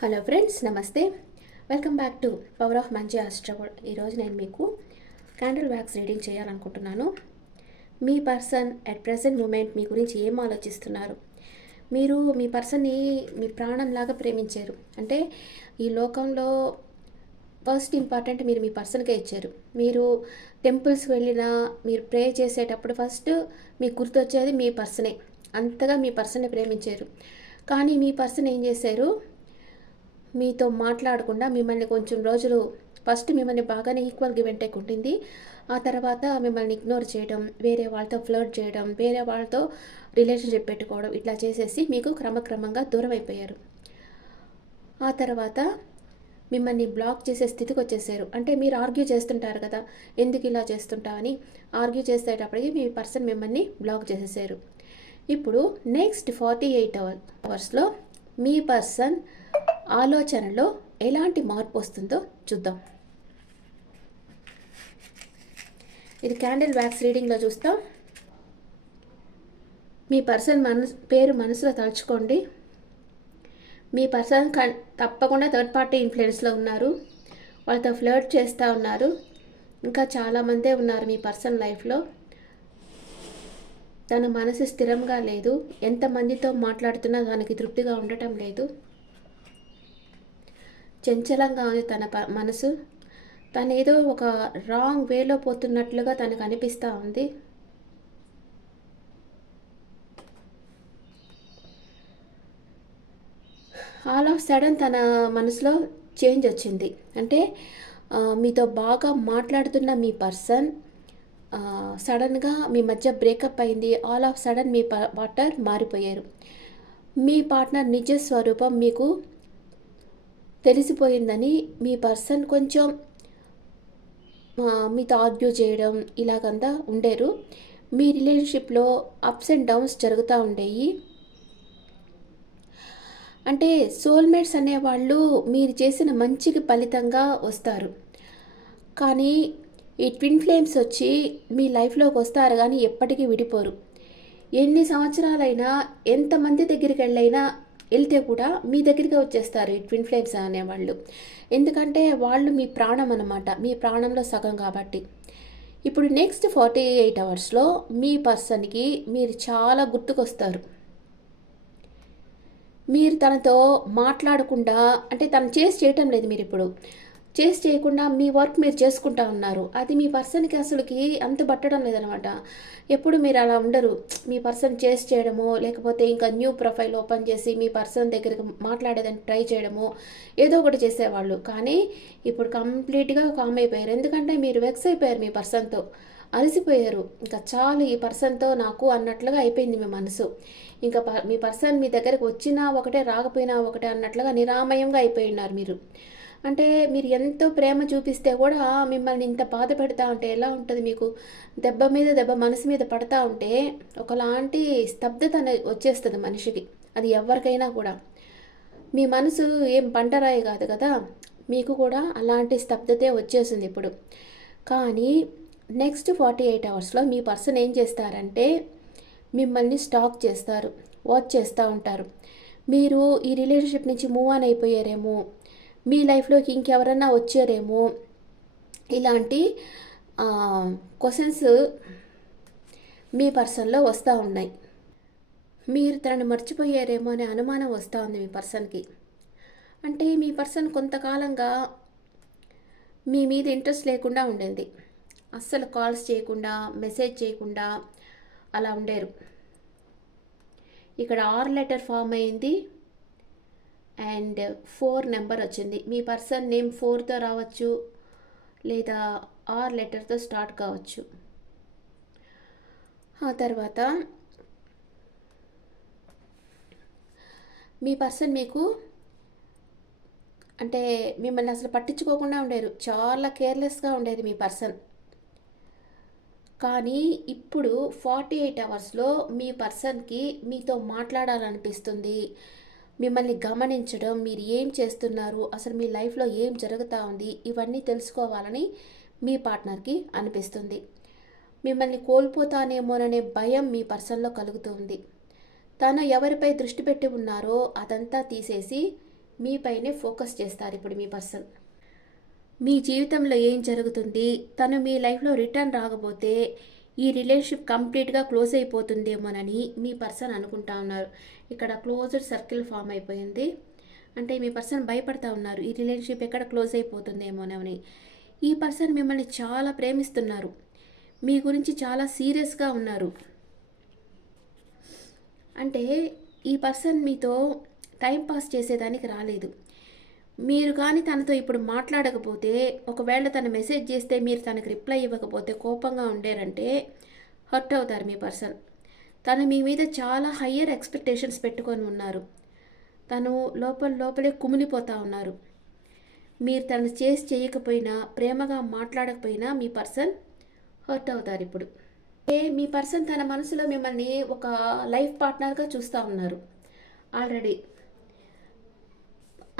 Hello friends, నమస్తే. Welcome back to power of మంచి ఆస్ట్రావల్. ఈరోజు నేను మీకు క్యాండిల్ వ్యాక్స్ రీడింగ్ చేయాలనుకుంటున్నాను. మీ పర్సన్ అట్ ప్రెసెంట్ మూమెంట్ మీ గురించి ఏం ఆలోచిస్తున్నారు? మీరు మీ పర్సన్ని మీ ప్రాణంలాగా ప్రేమించారు. అంటే ఈ లోకంలో ఫస్ట్ ఇంపార్టెంట్ మీరు మీ పర్సన్కే ఇచ్చారు. మీరు టెంపుల్స్కి వెళ్ళినా, మీరు ప్రే చేసేటప్పుడు ఫస్ట్ మీకు గుర్తొచ్చేది మీ పర్సనే. అంతగా మీ పర్సన్ని ప్రేమించారు. కానీ మీ పర్సన్ ఏం చేశారు? మీతో మాట్లాడకుండా మిమ్మల్ని కొంచెం రోజులు ఫస్ట్ మిమ్మల్ని బాగానే ఈక్వల్ గివ్ అండ్ టేక్ ఉంటుంది. ఆ తర్వాత మిమ్మల్ని ఇగ్నోర్ చేయడం, వేరే వాళ్ళతో ఫ్లర్ట్ చేయడం, వేరే వాళ్ళతో రిలేషన్షిప్ పెట్టుకోవడం, ఇట్లా చేసేసి మీకు క్రమక్రమంగా దూరం అయిపోయారు. ఆ తర్వాత మిమ్మల్ని బ్లాక్ చేసే స్థితికి వచ్చేసారు. అంటే మీరు ఆర్గ్యూ చేస్తుంటారు కదా, ఎందుకు ఇలా చేస్తుంటావని ఆర్గ్యూ చేసేటప్పటికి మీ పర్సన్ మిమ్మల్ని బ్లాక్ చేసేసారు. ఇప్పుడు నెక్స్ట్ 48 అవర్స్లో మీ పర్సన్ ఆలోచనలో ఎలాంటి మార్పు వస్తుందో చూద్దాం. ఇది క్యాండిల్ వ్యాక్స్ రీడింగ్లో చూస్తాం. మీ పర్సన్ పేరు మనసులో తలుచుకోండి. మీ పర్సన్ తప్పకుండా థర్డ్ పార్టీ ఇన్ఫ్లుయెన్స్లో ఉన్నారు. వాళ్ళతో ఫ్లర్ట్ చేస్తూ ఉన్నారు. ఇంకా చాలామందే ఉన్నారు మీ పర్సన్ లైఫ్లో. తన మనసు స్థిరంగా లేదు. ఎంతమందితో మాట్లాడుతున్నా దానికి తృప్తిగా ఉండటం లేదు. చంచలంగా ఉంది తన మనసు. తను ఏదో ఒక రాంగ్ వేలో పోతున్నట్లుగా తనకు అనిపిస్తూ ఉంది. ఆల్ ఆఫ్ సడన్ తన మనసులో చేంజ్ వచ్చింది. అంటే మీతో బాగా మాట్లాడుతున్న మీ పర్సన్ సడన్గా మీ మధ్య బ్రేకప్ అయింది. All of sudden me partner మారిపోయారు. మీ పార్ట్నర్ నిజ స్వరూపం మీకు తెలిసిపోయిందని మీ పర్సన్ కొంచెం మీతో ఆర్గ్యూ చేయడం ఇలాగంతా ఉండేరు. మీ రిలేషన్షిప్లో అప్స్ అండ్ డౌన్స్ జరుగుతూ ఉండేవి. అంటే సోల్మేట్స్ అనేవాళ్ళు మీరు చేసిన మంచికి ఫలితంగా వస్తారు. కానీ ఈ ట్విన్ ఫ్లేమ్స్ వచ్చి మీ లైఫ్లోకి వస్తారు కానీ ఎప్పటికీ విడిపోరు. ఎన్ని సంవత్సరాలైనా ఎంతమంది దగ్గరికి వెళ్తే కూడా మీ దగ్గరికి వచ్చేస్తారు ఈ ట్విన్ ఫ్లేమ్స్ అనేవాళ్ళు. ఎందుకంటే వాళ్ళు మీ ప్రాణం అన్నమాట, మీ ప్రాణంలో సగం కాబట్టి. ఇప్పుడు నెక్స్ట్ 48 అవర్స్లో మీ పర్సన్కి మీరు చాలా గుర్తుకొస్తారు. మీరు తనతో మాట్లాడకుండా, అంటే తను చేయటం లేదు, మీరు ఇప్పుడు చేయకుండా మీ వర్క్ మీరు చేసుకుంటా ఉన్నారు. అది మీ పర్సన్కి అసలుకి అంత పట్టడం లేదనమాట. ఎప్పుడు మీరు అలా ఉండరు. మీ పర్సన్ చేయడమో, లేకపోతే ఇంకా న్యూ ప్రొఫైల్ ఓపెన్ చేసి మీ పర్సన్ దగ్గరికి మాట్లాడేదని ట్రై చేయడమో ఏదో ఒకటి చేసేవాళ్ళు. కానీ ఇప్పుడు కంప్లీట్గా కామ్ అయిపోయారు. ఎందుకంటే మీరు వెక్స్ అయిపోయారు, మీ పర్సన్తో అలసిపోయారు. ఇంకా చాలు ఈ పర్సన్తో నాకు అన్నట్లుగా అయిపోయింది మీ మనసు. ఇంకా మీ పర్సన్ మీ దగ్గరకు వచ్చినా ఒకటే, రాకపోయినా ఒకటే అన్నట్లుగా నిరామయంగా అయిపోయి ఉన్నారు మీరు. అంటే మీరు ఎంతో ప్రేమ చూపిస్తే కూడా మిమ్మల్ని ఇంత బాధ పెడతా ఉంటే ఎలా ఉంటుంది మీకు? దెబ్బ మీద దెబ్బ మనసు మీద పడతా ఉంటే ఒకలాంటి స్తబ్దత అనేది వచ్చేస్తుంది మనిషికి. అది ఎవరికైనా కూడా. మీ మనసు ఏం పంటరాయి కాదు కదా, మీకు కూడా అలాంటి స్తబ్దతే వచ్చేసింది ఇప్పుడు. కానీ నెక్స్ట్ 48 అవర్స్లో మీ పర్సన్ ఏం చేస్తారంటే మిమ్మల్ని స్టాక్ చేస్తారు, వాచ్ చేస్తూ ఉంటారు. మీరు ఈ రిలేషన్షిప్ నుంచి మూవ్ ఆన్ అయిపోయారేమో, మీ లైఫ్లోకి ఇంకెవరన్నా వచ్చారేమో, ఇలాంటి క్వశ్చన్స్ మీ పర్సన్లో వస్తూ ఉన్నాయి. మీరు తనని మర్చిపోయారేమో అనే అనుమానం వస్తూ ఉంది మీ పర్సన్కి. అంటే మీ పర్సన్ కొంతకాలంగా మీ మీద ఇంట్రెస్ట్ లేకుండా ఉండింది. అస్సలు కాల్స్ చేయకుండా, మెసేజ్ చేయకుండా అలా ఉండేరు. ఇక్కడ 6 లెటర్ ఫామ్ అయింది అండ్ 4 నెంబర్ వచ్చింది. మీ పర్సన్ నేమ్ 4తో రావచ్చు, లేదా 6 లెటర్తో స్టార్ట్ కావచ్చు. ఆ తర్వాత మీ పర్సన్ మీకు అంటే మిమ్మల్ని అసలు పట్టించుకోకుండా ఉండేరు. చాలా కేర్లెస్గా ఉండేది మీ పర్సన్. కానీ ఇప్పుడు 48 అవర్స్లో మీ పర్సన్కి మీతో మాట్లాడాలనిపిస్తుంది. మిమ్మల్ని గమనించడం, మీరు ఏం చేస్తున్నారు, అసలు మీ లైఫ్లో ఏం జరుగుతూ ఉంది, ఇవన్నీ తెలుసుకోవాలని మీ పార్ట్నర్కి అనిపిస్తుంది. మిమ్మల్ని కోల్పోతానేమోననే భయం మీ పర్సన్లో కలుగుతుంది. తను ఎవరిపై దృష్టి పెట్టి ఉన్నారో అదంతా తీసేసి మీపైనే ఫోకస్ చేస్తారు ఇప్పుడు మీ పర్సన్. మీ జీవితంలో ఏం జరుగుతుంది, తను మీ లైఫ్లో రిటర్న్ రాకపోతే ఈ రిలేషన్షిప్ కంప్లీట్గా క్లోజ్ అయిపోతుందేమోనని మీ పర్సన్ అనుకుంటా ఉన్నారు. ఇక్కడ క్లోజ్డ్ సర్కిల్ ఫామ్ అయిపోయింది. అంటే మీ పర్సన్ భయపడతా ఉన్నారు ఈ రిలేషన్షిప్ ఎక్కడ క్లోజ్ అయిపోతుందేమోనని. ఈ పర్సన్ మిమ్మల్ని చాలా ప్రేమిస్తున్నారు, మీ గురించి చాలా సీరియస్గా ఉన్నారు. అంటే ఈ పర్సన్ మీతో టైం పాస్ చేసేదానికి రాలేదు. మీరు కానీ తనతో ఇప్పుడు మాట్లాడకపోతే, ఒకవేళ తను మెసేజ్ చేస్తే మీరు తనకు రిప్లై ఇవ్వకపోతే కోపంగా ఉండేరంటే హర్ట్ అవుతారు మీ పర్సన్. తను మీ మీద చాలా హయ్యర్ ఎక్స్పెక్టేషన్స్ పెట్టుకొని ఉన్నారు. తను లోపలే కుమిలిపోతూ ఉన్నారు. మీరు తను చేయకపోయినా, ప్రేమగా మాట్లాడకపోయినా మీ పర్సన్ హర్ట్ అవుతారు ఇప్పుడు. మీ పర్సన్ తన మనసులో మిమ్మల్ని ఒక లైఫ్ పార్ట్నర్గా చూస్తూ ఉన్నారు ఆల్రెడీ.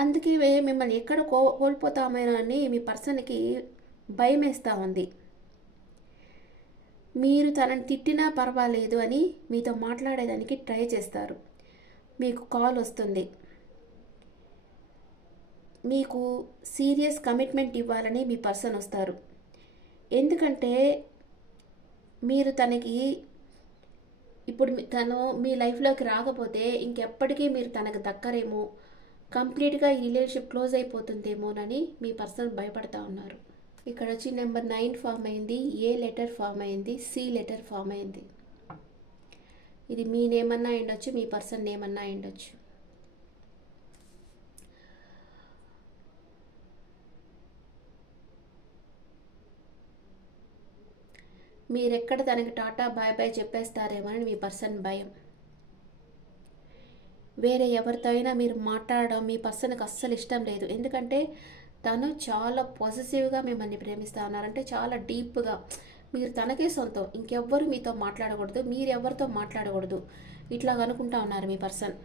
అందుకే మిమ్మల్ని ఎక్కడ కోల్పోతామని మీ పర్సన్కి భయం వేస్తూ ఉంది. మీరు తనని తిట్టినా పర్వాలేదు అని మీతో మాట్లాడేదానికి ట్రై చేస్తారు. మీకు కాల్ వస్తుంది, మీకు సీరియస్ కమిట్మెంట్ ఇవ్వాలని మీ పర్సన్ వస్తారు. ఎందుకంటే మీరు తనకి ఇప్పుడు తను మీ లైఫ్లోకి రాకపోతే ఇంకెప్పటికీ మీరు తనకు దక్కరేమో, కంప్లీట్గా ఈ రిలేషన్షిప్ క్లోజ్ అయిపోతుందేమోనని మీ పర్సన్ భయపడతా ఉన్నారు. ఇక్కడ వచ్చి నెంబర్ 9 ఫామ్ అయింది, ఏ లెటర్ ఫామ్ అయింది, సి లెటర్ ఫామ్ అయింది. ఇది మీ నేమన్నా అయిండొచ్చు, మీ పర్సన్ నేమన్నా అయిండొచ్చు. మీరెక్కడ తనకి టాటా బాయ్ బాయ్ చెప్పేస్తారేమోనని మీ పర్సన్ భయం. వేరే ఎవరితో అయినా మీరు మాట్లాడడం మీ పర్సన్కి అస్సలు ఇష్టం లేదు. ఎందుకంటే తను చాలా పాజిటివ్గా మిమ్మల్ని ప్రేమిస్తూ ఉన్నారంటే చాలా డీప్గా. మీరు తనకే సొంతం, ఇంకెవ్వరు మీతో మాట్లాడకూడదు, మీరు ఎవరితో మాట్లాడకూడదు, ఇట్లా అనుకుంటా ఉన్నారు మీ పర్సన్.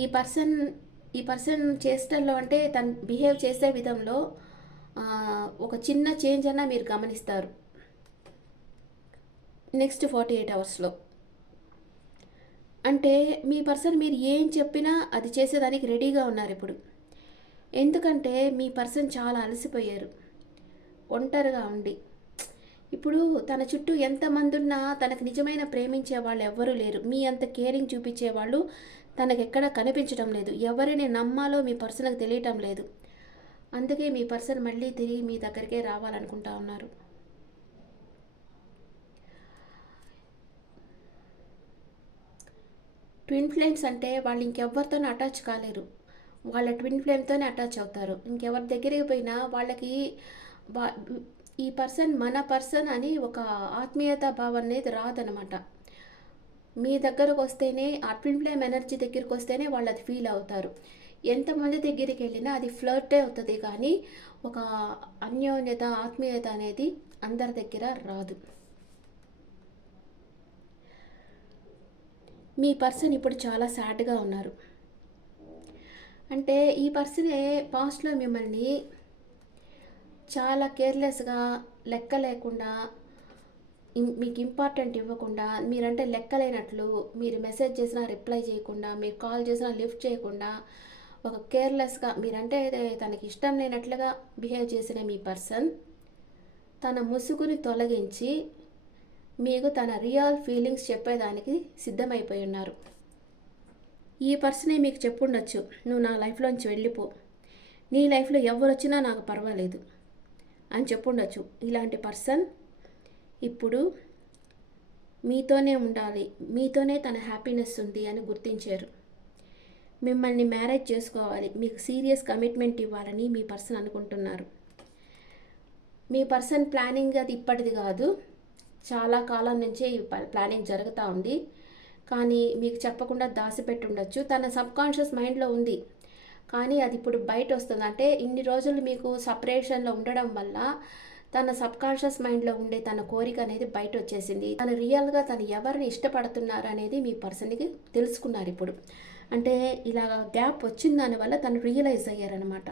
ఈ పర్సన్ చేష్టల్లో అంటే తను బిహేవ్ చేసే విధంలో ఒక చిన్న చేంజ్ అన్నా మీరు గమనిస్తారు నెక్స్ట్ 48 అవర్స్లో. అంటే మీ పర్సన్ మీరు ఏం చెప్పినా అది చేసేదానికి రెడీగా ఉన్నారు ఇప్పుడు. ఎందుకంటే మీ పర్సన్ చాలా అలసిపోయారు ఒంటరిగా ఉండి. ఇప్పుడు తన చుట్టూ ఎంతమంది ఉన్నా తనకు నిజమైన ప్రేమించే వాళ్ళు ఎవ్వరూ లేరు. మీ అంత కేరింగ్ చూపించే వాళ్ళు తనకు ఎక్కడ కనిపించడం లేదు. ఎవరిని నమ్మాలో మీ పర్సన్కి తెలియటం లేదు. అందుకే మీ పర్సన్ మళ్ళీ తిరిగి మీ దగ్గరికే రావాలనుకుంటా ఉన్నారు. ట్విన్ ఫ్లేమ్స్ అంటే వాళ్ళు ఇంకెవరితోనూ అటాచ్ కాలేరు, వాళ్ళ ట్విన్ ఫ్లేమ్తోనే అటాచ్ అవుతారు. ఇంకెవరి దగ్గరికి పోయినా వాళ్ళకి ఈ పర్సన్ మన పర్సన్ అని ఒక ఆత్మీయత భావం అనేది రాదనమాట. మీ దగ్గరకు వస్తేనే ఆ ట్విన్ ఫ్లేమ్ ఎనర్జీ దగ్గరికి వస్తేనే వాళ్ళు అది ఫీల్ అవుతారు. ఎంతమంది దగ్గరికి వెళ్ళినా అది ఫ్లర్టే అవుతుంది, కానీ ఒక అన్యోన్యత ఆత్మీయత అనేది అందరి దగ్గర రాదు. మీ పర్సన్ ఇప్పుడు చాలా సాడ్గా ఉన్నారు. అంటే ఈ పర్సనే పాస్ట్లో మిమ్మల్ని చాలా కేర్లెస్గా, లెక్క లేకుండా, మీకు ఇంపార్టెంట్ ఇవ్వకుండా, మీరంటే లెక్కలేనట్లు, మీరు మెసేజ్ చేసినా రిప్లై చేయకుండా, మీరు కాల్ చేసినా లిఫ్ట్ చేయకుండా, ఒక కేర్లెస్గా, మీరంటే తనకి ఇష్టం లేనట్లుగా బిహేవ్ చేసిన మీ పర్సన్ తన ముసుగుని తొలగించి మీకు తన రియల్ ఫీలింగ్స్ చెప్పేదానికి సిద్ధమైపోయి ఉన్నారు. ఈ పర్సనే మీకు చెప్పుండొచ్చు, నువ్వు నా లైఫ్లోంచి వెళ్ళిపో, నీ లైఫ్లో ఎవరు వచ్చినా నాకు పర్వాలేదు అని చెప్పుండొచ్చు. ఇలాంటి పర్సన్ ఇప్పుడు మీతోనే ఉండాలి, మీతోనే తన హ్యాపీనెస్ ఉంది అని గుర్తించారు. మిమ్మల్ని మ్యారేజ్ చేసుకోవాలి, మీకు సీరియస్ కమిట్మెంట్ ఇవ్వాలని మీ పర్సన్ అనుకుంటున్నారు. మీ పర్సన్ ప్లానింగ్ అది ఇప్పటిది కాదు, చాలా కాలం నుంచే ఈ ప్లానింగ్ జరుగుతూ ఉంది. కానీ మీకు చెప్పకుండా దాచిపెట్టి ఉండొచ్చు. తన సబ్కాన్షియస్ మైండ్లో ఉంది, కానీ అది ఇప్పుడు బయట వస్తుంది. అంటే ఇన్ని రోజులు మీకు సపరేషన్లో ఉండడం వల్ల తన సబ్కాన్షియస్ మైండ్లో ఉండే తన కోరిక అనేది బయట వచ్చేసింది. తను రియల్గా తను ఎవరిని ఇష్టపడుతున్నారు అనేది మీ పర్సన్కి తెలుసుకున్నారు ఇప్పుడు. అంటే ఇలా గ్యాప్ వచ్చిన దానివల్ల తను రియలైజ్ అయ్యారనమాట.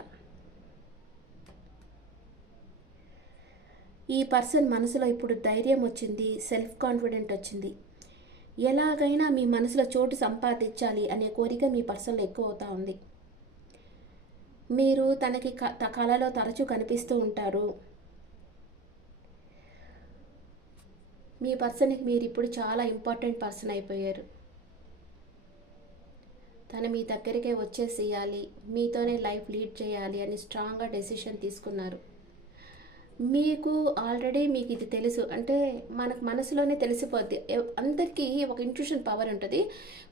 ఈ పర్సన్ మనసులో ఇప్పుడు ధైర్యం వచ్చింది, సెల్ఫ్ కాన్ఫిడెంట్ వచ్చింది. ఎలాగైనా మీ మనసులో చోటు సంపాదించాలి అనే కోరిక మీ పర్సన్లో ఎక్కువ అవుతూ ఉంది. మీరు తనకి కళలో తరచూ కనిపిస్తూ ఉంటారు. మీ పర్సన్కి మీరు ఇప్పుడు చాలా ఇంపార్టెంట్ పర్సన్ అయిపోయారు. తను మీ దగ్గరికే వచ్చేసేయాలి, మీతోనే లైఫ్ లీడ్ చేయాలి అని స్ట్రాంగ్గా డెసిషన్ తీసుకున్నారు. మీకు ఆల్రెడీ మీకు ఇది తెలుసు, అంటే మనకు మనసులోనే తెలిసిపోద్ది. అందరికీ ఒక ఇంట్యూషన్ పవర్ ఉంటుంది.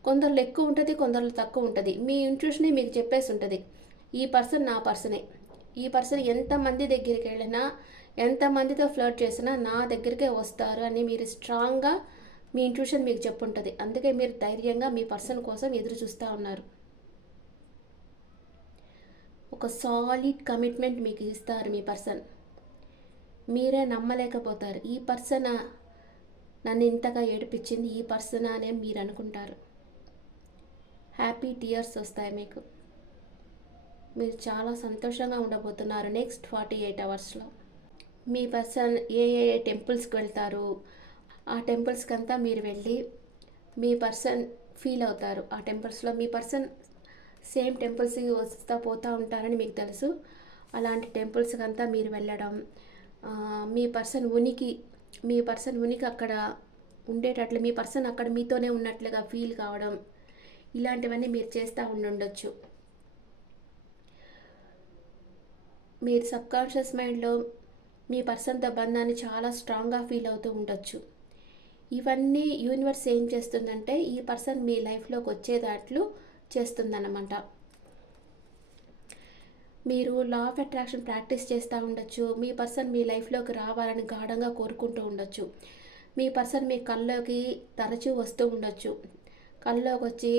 కొందరిలో ఎక్కువ ఉంటుంది, కొందరిలో తక్కువ ఉంటుంది. మీ ఇంట్యూషనే మీకు చెప్పేసి ఉంటుంది, ఈ పర్సన్ నా పర్సనే. ఈ పర్సన్ ఎంతమంది దగ్గరికి వెళ్ళినా, ఎంతమందితో ఫ్లర్ట్ చేసినా నా దగ్గరికే వస్తారు అని మీరు స్ట్రాంగ్గా మీ ఇంట్యూషన్ మీకు చెప్పుంటుంది. అందుకే మీరు ధైర్యంగా మీ పర్సన్ కోసం ఎదురు చూస్తూ ఉన్నారు. ఒక సాలిడ్ కమిట్మెంట్ మీకు ఇస్తారు మీ పర్సన్. మీరే నమ్మలేకపోతారు, ఈ పర్సన్ నన్ను ఇంతగా ఏడిపించింది ఈ పర్సన్ అనే మీరు అనుకుంటారు. హ్యాపీ టీయర్స్ వస్తాయి మీకు. మీరు చాలా సంతోషంగా ఉండబోతున్నారు నెక్స్ట్ 48 అవర్స్లో. మీ పర్సన్ ఏ ఏ టెంపుల్స్కి వెళ్తారు, ఆ టెంపుల్స్కి అంతా మీరు వెళ్ళి మీ పర్సన్ ఫీల్ అవుతారు. ఆ టెంపుల్స్లో మీ పర్సన్ సేమ్ టెంపుల్స్కి వస్తూ పోతూ ఉంటారని మీకు తెలుసు. అలాంటి టెంపుల్స్కి అంతా మీరు వెళ్ళడం, మీ పర్సన్ ఉనికి అక్కడ ఉండేటట్లు, మీ పర్సన్ అక్కడ మీతోనే ఉన్నట్లుగా ఫీల్ కావడం, ఇలాంటివన్నీ మీరు చేస్తూ ఉండొచ్చు. మీరు సబ్కాన్షియస్ మైండ్లో మీ పర్సన్తో బంధాన్ని చాలా స్ట్రాంగ్గా ఫీల్ అవుతూ ఉండొచ్చు. ఇవన్నీ యూనివర్స్ ఏం చేస్తుందంటే ఈ పర్సన్ మీ లైఫ్లోకి వచ్చేదాట్లు చేస్తుందన్నమాట. మీరు లా ఆఫ్ అట్రాక్షన్ ప్రాక్టీస్ చేస్తూ ఉండొచ్చు. మీ పర్సన్ మీ లైఫ్లోకి రావాలని గాఢంగా కోరుకుంటూ ఉండొచ్చు. మీ పర్సన్ మీ కల్లోకి తరచూ వస్తూ ఉండొచ్చు. కల్లోకి వచ్చి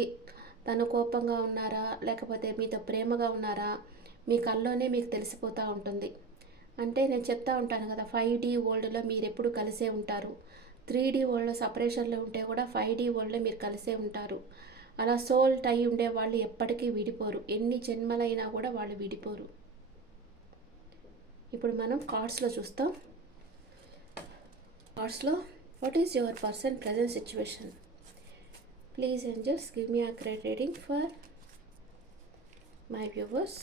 తను కోపంగా ఉన్నారా, లేకపోతే మీతో ప్రేమగా ఉన్నారా, మీ కల్లోనే మీకు తెలిసిపోతూ ఉంటుంది. అంటే నేను చెప్తా ఉంటాను కదా, 5D వరల్డ్లో మీరు ఎప్పుడు కలిసే ఉంటారు. 3D వరల్డ్లో సపరేషన్లో ఉంటే కూడా 5D వరల్డ్లో మీరు కలిసే ఉంటారు. అలా సోల్ టై ఉండే వాళ్ళు ఎప్పటికీ విడిపోరు, ఎన్ని జన్మలైనా కూడా వాళ్ళు విడిపోరు. ఇప్పుడు మనం కార్డ్స్లో చూస్తాం. కార్డ్స్లో what is your person present situation? Please angels give me accurate reading for my viewers.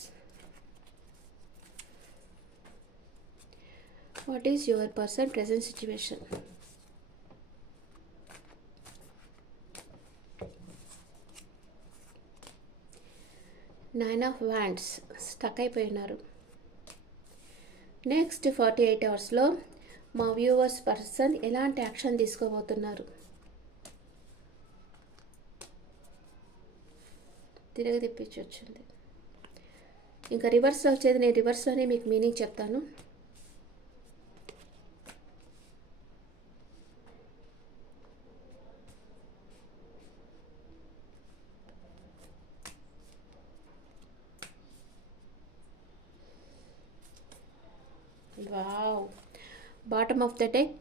What is your person present situation? Nine of wands, stuck అయిపోయినారు. నెక్స్ట్ 48 అవర్స్లో మా వ్యూవర్స్ పర్సన్ ఎలాంటి యాక్షన్ తీసుకోబోతున్నారు? తిరిగి తిప్పించి వచ్చింది. ఇంకా రివర్స్లో వచ్చేది, నేను రివర్స్లోనే మీకు మీనింగ్ చెప్తాను. Wow, bottom of the deck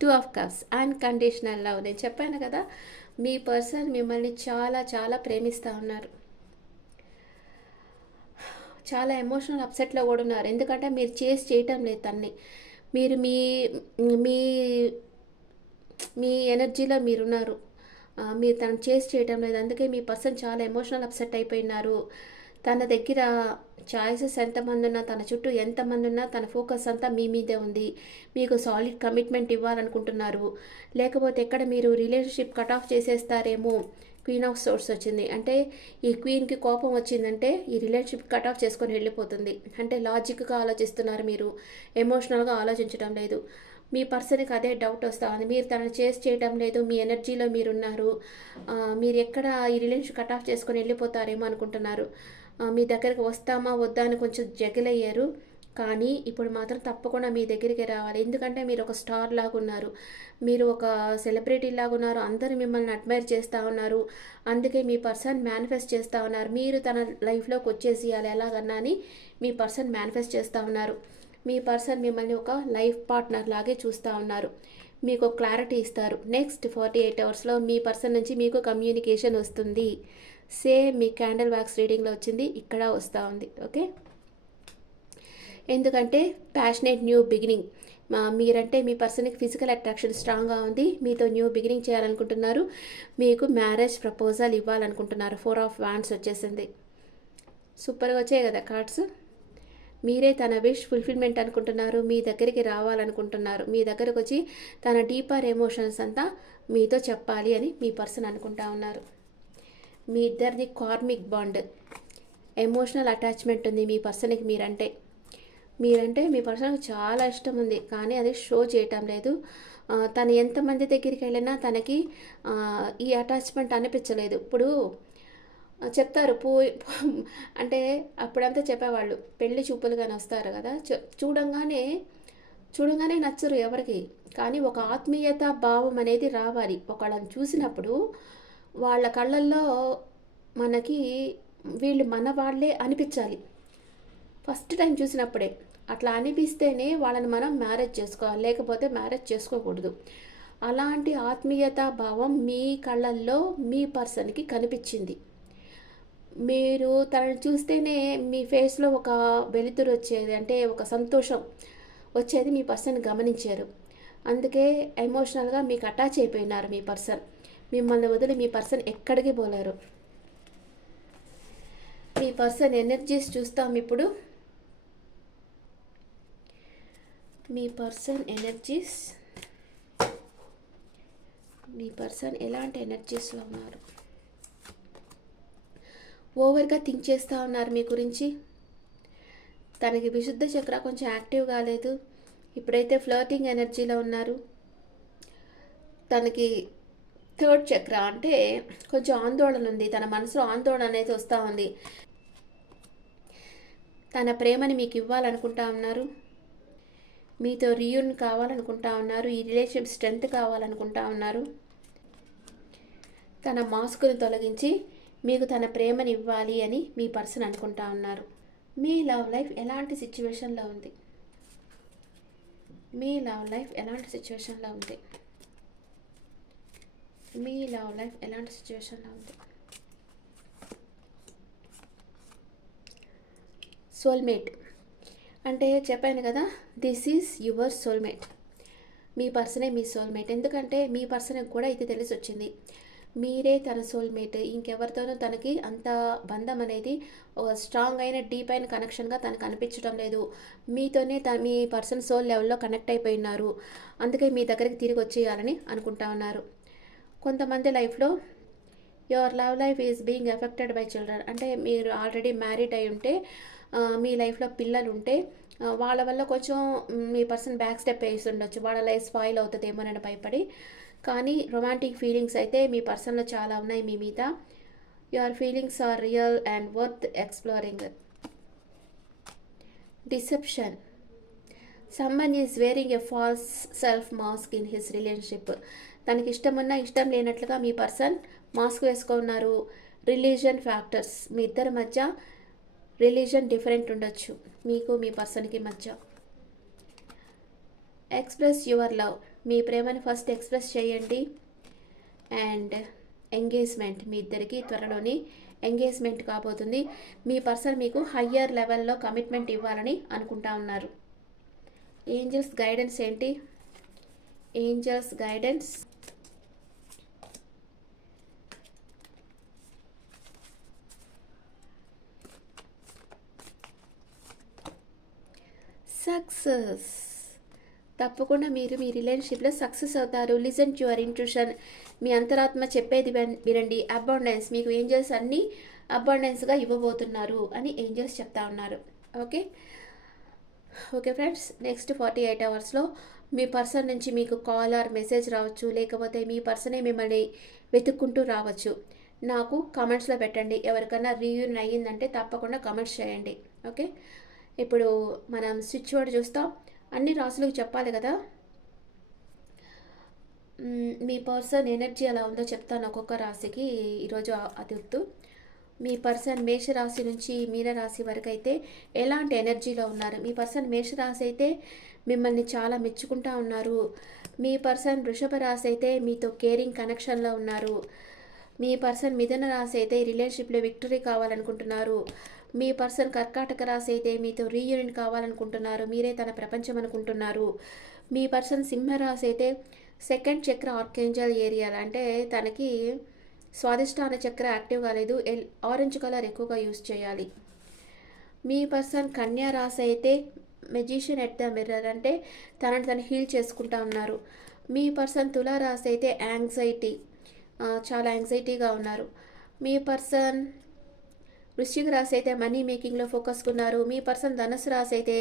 2 of cups, unconditional love. నేను చెప్పాను కదా, మీ పర్సన్ మిమ్మల్ని చాలా చాలా ప్రేమిస్తూ ఉన్నారు. చాలా ఎమోషనల్ అప్సెట్లో కూడా ఉన్నారు. ఎందుకంటే మీరు చేయటం లేదు తన్ని. మీరు మీ మీ మీ ఎనర్జీలో మీరున్నారు, మీరు తను చేయటం లేదు. అందుకే మీ పర్సన్ చాలా ఎమోషనల్ అప్సెట్ అయిపోయినారు. తన దగ్గర చాయిసెస్ ఎంతమంది ఉన్నా, తన చుట్టూ ఎంతమంది ఉన్నా, తన ఫోకస్ అంతా మీ మీదే ఉంది. మీకు సాలిడ్ కమిట్మెంట్ ఇవ్వాలనుకుంటున్నారు. లేకపోతే ఎక్కడ మీరు రిలేషన్షిప్ కట్ ఆఫ్ చేసేస్తారేమో. క్వీన్ ఆఫ్ సోర్స్ వచ్చింది అంటే ఈ క్వీన్కి కోపం వచ్చిందంటే ఈ రిలేషన్షిప్ కట్ ఆఫ్ చేసుకొని వెళ్ళిపోతుంది. అంటే లాజిక్గా ఆలోచిస్తున్నారు, మీరు ఎమోషనల్గా ఆలోచించడం లేదు. మీ పర్సన్కి అదే డౌట్ వస్తూ ఉంది, మీరు తనని చేయటం లేదు, మీ ఎనర్జీలో మీరున్నారు. మీరు ఎక్కడ ఈ రిలేషన్షిప్ కట్ ఆఫ్ చేసుకొని వెళ్ళిపోతారేమో అనుకుంటున్నారు. మీ దగ్గరికి వస్తామా వద్దా అని కొంచెం జగిలయ్యారు. కానీ ఇప్పుడు మాత్రం తప్పకుండా మీ దగ్గరికి రావాలి. ఎందుకంటే మీరు ఒక స్టార్ లాగా ఉన్నారు, మీరు ఒక సెలబ్రిటీ లాగా ఉన్నారు. అందరూ మిమ్మల్ని అడ్మైర్ చేస్తూ ఉన్నారు. అందుకే మీ పర్సన్ మేనిఫెస్ట్ చేస్తూ ఉన్నారు, మీరు తన లైఫ్లోకి వచ్చేసేయాలి ఎలాగన్నా అని మీ పర్సన్ మేనిఫెస్ట్ చేస్తూ ఉన్నారు. మీ పర్సన్ మిమ్మల్ని ఒక లైఫ్ పార్ట్నర్ లాగే చూస్తూ ఉన్నారు. మీకు క్లారిటీ ఇస్తారు. నెక్స్ట్ 48 అవర్స్లో మీ పర్సన్ నుంచి మీకు కమ్యూనికేషన్ వస్తుంది. సేమ్ మీ క్యాండిల్ వ్యాక్స్ రీడింగ్లో వచ్చింది, ఇక్కడ వస్తూ ఉంది. ఓకే, ఎందుకంటే ప్యాషనేట్ న్యూ బిగినింగ్. మీరంటే మీ పర్సన్కి ఫిజికల్ అట్రాక్షన్ స్ట్రాంగ్గా ఉంది. మీతో న్యూ బిగినింగ్ చేయాలనుకుంటున్నారు. మీకు మ్యారేజ్ ప్రపోజల్ ఇవ్వాలనుకుంటున్నారు. 4 ఆఫ్ వాండ్స్ వచ్చేసింది. సూపర్గా వచ్చాయి కదా కార్డ్స్. మీరే తన విష్ ఫుల్ఫిల్మెంట్ అనుకుంటున్నారు, మీ దగ్గరికి రావాలనుకుంటున్నారు, మీ దగ్గరకు వచ్చి తన డీపర్ ఎమోషన్స్ అంతా మీతో చెప్పాలి అని మీ పర్సన్ అనుకుంటా ఉన్నారు. మీ ఇద్దరిది కార్మిక్ బాండ్, ఎమోషనల్ అటాచ్మెంట్ ఉంది మీ పర్సన్కి. మీరంటే మీ పర్సన్కి చాలా ఇష్టం ఉంది, కానీ అది షో చేయటం లేదు. తను ఎంతమంది దగ్గరికి వెళ్ళినా తనకి ఈ అటాచ్మెంట్ అనిపించలేదు. ఇప్పుడు చెప్తారు అంటే అప్పుడంతా చెప్పేవాళ్ళు పెళ్లి చూపులుగానే వస్తారు కదా, చూడంగానే నచ్చరు ఎవరికి, కానీ ఒక ఆత్మీయత భావం అనేది రావాలి. ఒకళ్ళని చూసినప్పుడు వాళ్ళ కళ్ళల్లో మనకి వీళ్ళు మన వాళ్ళే అనిపించాలి ఫస్ట్ టైం చూసినప్పుడే. అట్లా అనిపిస్తేనే వాళ్ళని మనం మ్యారేజ్ చేసుకోవాలి, లేకపోతే మ్యారేజ్ చేసుకోకూడదు. అలాంటి ఆత్మీయత భావం మీ కళ్ళల్లో మీ పర్సన్కి కనిపించింది. మీరు తనని చూస్తేనే మీ ఫేస్లో ఒక వెలుతురు వచ్చేది, అంటే ఒక సంతోషం వచ్చేది మీ పర్సన్ గమనించారు. అందుకే ఎమోషనల్గా మీకు అటాచ్ అయిపోయినారు మీ పర్సన్. మిమ్మల్ని వదిలి మీ పర్సన్ ఎక్కడికి పోలేరు. మీ పర్సన్ ఎనర్జీస్ చూస్తాం ఇప్పుడు. మీ పర్సన్ ఎలాంటి ఎనర్జీస్లో ఉన్నారు? ఓవర్గా థింక్ చేస్తూ ఉన్నారు మీ గురించి. తనకి విశుద్ధ చక్ర కొంచెం యాక్టివ్ కాలేదు, ఇప్పుడైతే ఫ్లర్టింగ్ ఎనర్జీలో ఉన్నారు. తనకి థర్డ్ చక్ర అంటే కొంచెం ఆందోళన ఉంది, తన మనసులో ఆందోళన అనేది వస్తూ ఉంది. తన ప్రేమని మీకు ఇవ్వాలనుకుంటా ఉన్నారు, మీతో రీయూన్ కావాలనుకుంటా ఉన్నారు, ఈ రిలేషన్షిప్ స్ట్రెంత్ కావాలనుకుంటా ఉన్నారు. తన మాస్క్ని తొలగించి మీకు తన ప్రేమని ఇవ్వాలి అని మీ పర్సన్ అనుకుంటా ఉన్నారు. మీ లవ్ లైఫ్ ఎలాంటి సిచ్యువేషన్లో ఉంది? మీ లవ్ లైఫ్ ఎలాంటి సిచ్యువేషన్లో ఉంది? మీ లవ్ లైఫ్ ఎలాంటి సిచ్యువేషన్లో ఉంది? సోల్మేట్ అంటే చెప్పాను కదా, దిస్ ఈజ్ యువర్ సోల్మేట్. మీ పర్సనే మీ సోల్మేట్. ఎందుకంటే మీ పర్సన్కి కూడా ఇది తెలిసి వచ్చింది, మీరే తన సోల్మేట్. ఇంకెవరితోనూ తనకి అంత బంధం అనేది ఒక స్ట్రాంగ్ అయిన డీప్ అయిన కనెక్షన్గా తనకు అనిపించడం లేదు. మీతోనే మీ పర్సన్ సోల్ లెవెల్లో కనెక్ట్ అయిపోయినారు. అందుకే మీ దగ్గరికి తిరిగి వచ్చేయాలని అనుకుంటా ఉన్నారు. కొంతమంది లైఫ్లో your love life is being affected by children. అంటే మీరు ఆల్రెడీ మ్యారీడ్ అయి ఉంటే, మీ లైఫ్లో పిల్లలు ఉంటే, వాళ్ళ వల్ల కొంచెం మీ పర్సన్ బ్యాక్ స్టెప్ వేసి ఉండొచ్చు, వాళ్ళ లైఫ్ స్పాయిల్ అవుతుందేమోనని భయపడి. కానీ రొమాంటిక్ ఫీలింగ్స్ అయితే మీ పర్సన్లో చాలా ఉన్నాయి మీ మీద. Your feelings are real and worth exploring. Deception. Someone is wearing a false self mask in his relationship. తనకి ఇష్టమున్నా ఇష్టం లేనట్లుగా మీ పర్సన్ మాస్క్ వేసుకున్నారు. Religion factors. మీ ఇద్దరి మధ్య రిలీజన్ డిఫరెంట్ ఉండొచ్చు, మీకు మీ పర్సన్కి మధ్య. Express your love. మీ ప్రేమను ఫస్ట్ ఎక్స్ప్రెస్ చేయండి. And engagement. మీ ఇద్దరికి త్వరలోని ఎంగేజ్మెంట్ కాబోతుంది. మీ పర్సన్ మీకు హయ్యర్ లెవెల్లో కమిట్మెంట్ ఇవ్వాలని అనుకుంటా ఉన్నారు. ఏంజల్స్ గైడెన్స్ ఏంటి? Angels guidance. సక్సెస్. తప్పకుండా మీరు మీ రిలేషన్షిప్లో సక్సెస్ అవుతారు. Listen to your intuition. మీ అంతరాత్మ చెప్పేది వినండి. అబాండెన్స్. మీకు ఏంజల్స్ అన్నీ అబాండెన్స్గా ఇవ్వబోతున్నారు అని ఏంజల్స్ చెప్తా ఉన్నారు. ఓకే ఫ్రెండ్స్, నెక్స్ట్ 48 అవర్స్లో మీ పర్సన్ నుంచి మీకు కాల్ ఆర్ మెసేజ్ రావచ్చు, లేకపోతే మీ పర్సనే మిమ్మల్ని వెతుక్కుంటూ రావచ్చు. నాకు కామెంట్స్లో పెట్టండి. ఎవరికైనా రీయూన్ అయ్యిందంటే తప్పకుండా కామెంట్స్ చేయండి. ఓకే, ఇప్పుడు మనం స్విచ్ వర్డ్ చూస్తాం. అన్ని రాసులకు చెప్పాలి కదా. మీ పర్సన్ ఎనర్జీ ఎలా ఉందో చెప్తాను ఒక్కొక్క రాశికి ఈరోజు అతిథు. మీ పర్సన్ మేషరాశి నుంచి మీనరాశి వరకు అయితే ఎలాంటి ఎనర్జీలో ఉన్నారు? మీ పర్సన్ మేషరాశి అయితే మిమ్మల్ని చాలా మెచ్చుకుంటా ఉన్నారు. మీ పర్సన్ వృషభ రాశి అయితే మీతో కేరింగ్ కనెక్షన్లో ఉన్నారు. మీ పర్సన్ మిథున రాశి అయితే రిలేషన్షిప్లో విక్టరీ కావాలనుకుంటున్నారు. మీ పర్సన్ కర్కాటక రాశి అయితే మీతో రీయూనియన్ కావాలనుకుంటున్నారు, మీరే తన ప్రపంచం అనుకుంటున్నారు. మీ పర్సన్ సింహరాశి అయితే సెకండ్ చక్ర ఆర్కేంజల్ ఏరియా, అంటే తనకి స్వాదిష్టాన చక్ర యాక్టివ్ కాలేదు, ఆరెంజ్ కలర్ ఎక్కువగా యూజ్ చేయాలి. మీ పర్సన్ కన్యా రాశి అయితే మెజిషియన్ ఎట్ ద మిర్రర్, అంటే తనని తను హీల్ చేసుకుంటా ఉన్నారు. మీ పర్సన్ తులా రాశి అయితే యాంగ్జైటీ, చాలా యాంగ్జైటీగా ఉన్నారు. మీ పర్సన్ వృశ్చిక రాశి అయితే మనీ మేకింగ్లో ఫోకస్గా ఉన్నారు. మీ పర్సన్ ధనుసు రాశి అయితే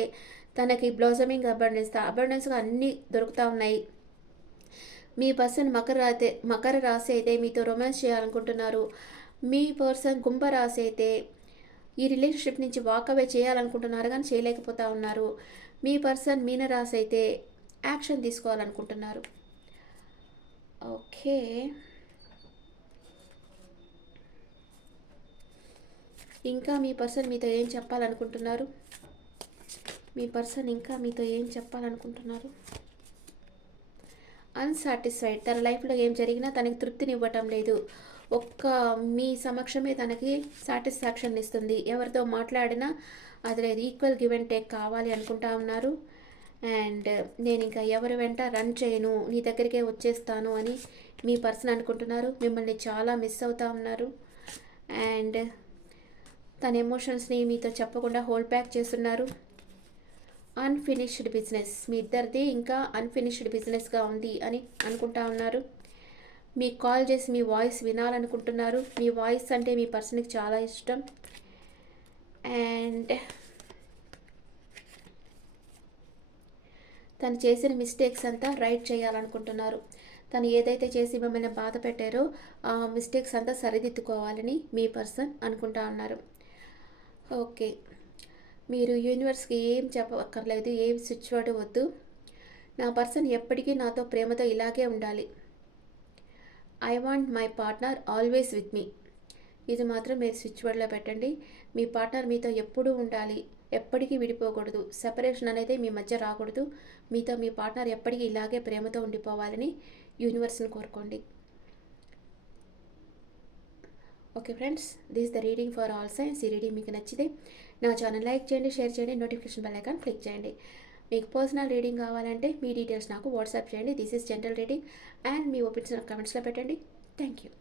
తనకి బ్లౌజమింగ్ అబండెన్స్గా అన్నీ దొరుకుతూ ఉన్నాయి. మీ పర్సన్ మకర రాశి అయితే మీతో రొమాన్స్ చేయాలనుకుంటున్నారు. మీ పర్సన్ కుంభరాశి అయితే ఈ రిలేషన్షిప్ నుంచి వాకవే చేయాలనుకుంటున్నారు కానీ చేయలేకపోతూ ఉన్నారు. మీ పర్సన్ మీనరాశి అయితే యాక్షన్ తీసుకోవాలనుకుంటున్నారు. ఓకే, ఇంకా మీ పర్సన్ మీతో ఏం చెప్పాలనుకుంటున్నారు? మీ పర్సన్ ఇంకా మీతో ఏం చెప్పాలనుకుంటున్నారు? అన్సాటిస్ఫైడ్, తన లైఫ్లో ఏం జరిగినా తనకి తృప్తినివ్వటం లేదు. ఒక్క మీ సమక్షమే తనకి సాటిస్ఫాక్షన్ ఇస్తుంది. ఎవరితో మాట్లాడినా అది లేదు, ఈక్వల్ గివ్ అండ్ టేక్ కావాలి అనుకుంటా ఉన్నారు. అండ్ నేను ఇంకా ఎవరి వెంట రన్ చేయను, నీ దగ్గరికే వచ్చేస్తాను అని మీ పర్సన్ అనుకుంటున్నారు. మిమ్మల్ని చాలా మిస్ అవుతా ఉన్నారు. అండ్ తన ఎమోషన్స్ని మీతో చెప్పకుండా హోల్డ్ బ్యాక్ చేస్తున్నారు. అన్ఫినిష్డ్ బిజినెస్, మీ ఇద్దరిది ఇంకా అన్ఫినిష్డ్ బిజినెస్గా ఉంది అని అనుకుంటా ఉన్నారు. మీకు కాల్ చేసి మీ వాయిస్ వినాలనుకుంటున్నారు. మీ వాయిస్ అంటే మీ పర్సన్కి చాలా ఇష్టం. అండ్ తను చేసిన మిస్టేక్స్ అంతా రైట్ చేయాలనుకుంటున్నారు. తను ఏదైతే చేసి మిమ్మల్ని బాధ పెట్టారో ఆ మిస్టేక్స్ అంతా సరిదిద్దుకోవాలని మీ పర్సన్ అనుకుంటా ఉన్నారు. ఓకే, మీరు యూనివర్స్కి ఏం చెప్పక్కర్లేదు, ఏం స్విచ్ వర్డ్ వద్దు. నా పర్సన్ ఎప్పటికీ నాతో ప్రేమతో ఇలాగే ఉండాలి. I want my partner always with me, ఇది మాత్రం మీరు స్విచ్ వర్డ్లో పెట్టండి. మీ పార్ట్నర్ మీతో ఎప్పుడూ ఉండాలి, ఎప్పటికీ విడిపోకూడదు. సెపరేషన్ అనేది మీ మధ్య రాకూడదు. మీతో మీ పార్ట్నర్ ఎప్పటికీ ఇలాగే ప్రేమతో ఉండిపోవాలని యూనివర్స్ని కోరుకోండి. Okay friends, this the reading for all signs. ఈ రీడింగ్ మీకు నచ్చితే నా ఛానల్ లైక్ చేయండి, షేర్ చేయండి, నోటిఫికేషన్ బెల్ ఐకాన్ క్లిక్ చేయండి. మీకు పర్సనల్ రీడింగ్ కావాలంటే మీ డీటెయిల్స్ నాకు వాట్సాప్ చేయండి. This is general reading and మీ ఒపీనియన్స్ కమెంట్స్లో పెట్టండి. Thank you.